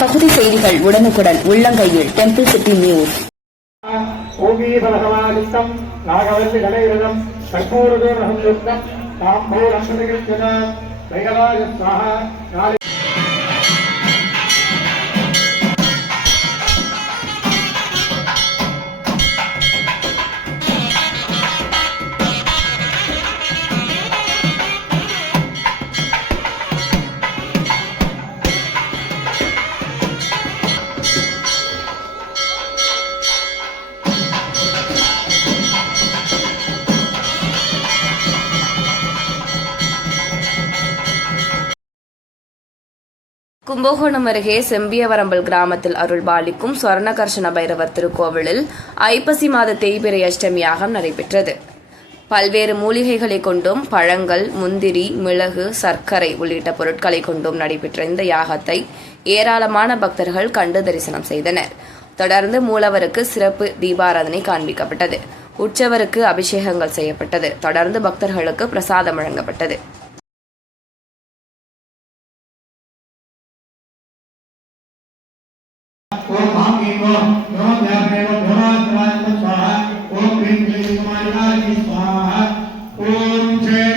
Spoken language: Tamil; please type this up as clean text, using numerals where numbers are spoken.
பகுதி செய்திகள் உடனுக்குடன் உள்ளங்கையில் டெம்பிள் சிட்டி நியூஸ். ஓகீபலகமாதித்தம் நாகவல்லி கலைரதம் கற்பூரதோரகம் யுக்தம் தாம்பூரம் பிரதிகிருத்தின தைகலாய ஸ்வாஹா. கும்பகோணம் அருகே செம்பியவரம்பல் கிராமத்தில் அருள்பாலிக்கும் ஸ்வர்ணகர்ஷண பைரவர் திருக்கோவிலில் ஐப்பசி மாத தேய்பிறை அஷ்டமி யாகம் நடைபெற்றது. பல்வேறு மூலிகைகளை கொண்டும் பழங்கள், முந்திரி, மிளகு, சர்க்கரை உள்ளிட்ட பொருட்களை கொண்டும் நடைபெற்ற இந்த யாகத்தை ஏராளமான பக்தர்கள் கண்டு தரிசனம் செய்தனர். தொடர்ந்து மூலவருக்கு சிறப்பு தீபாராதனை காண்பிக்கப்பட்டது. உற்சவருக்கு அபிஷேகங்கள் செய்யப்பட்டது. தொடர்ந்து பக்தர்களுக்கு பிரசாதம் வழங்கப்பட்டது. ओम महामीको नमो देवदेव नमो स्वाहा ओम क्लीं क्लीं कुमारिकाय स्वाहा ओम जय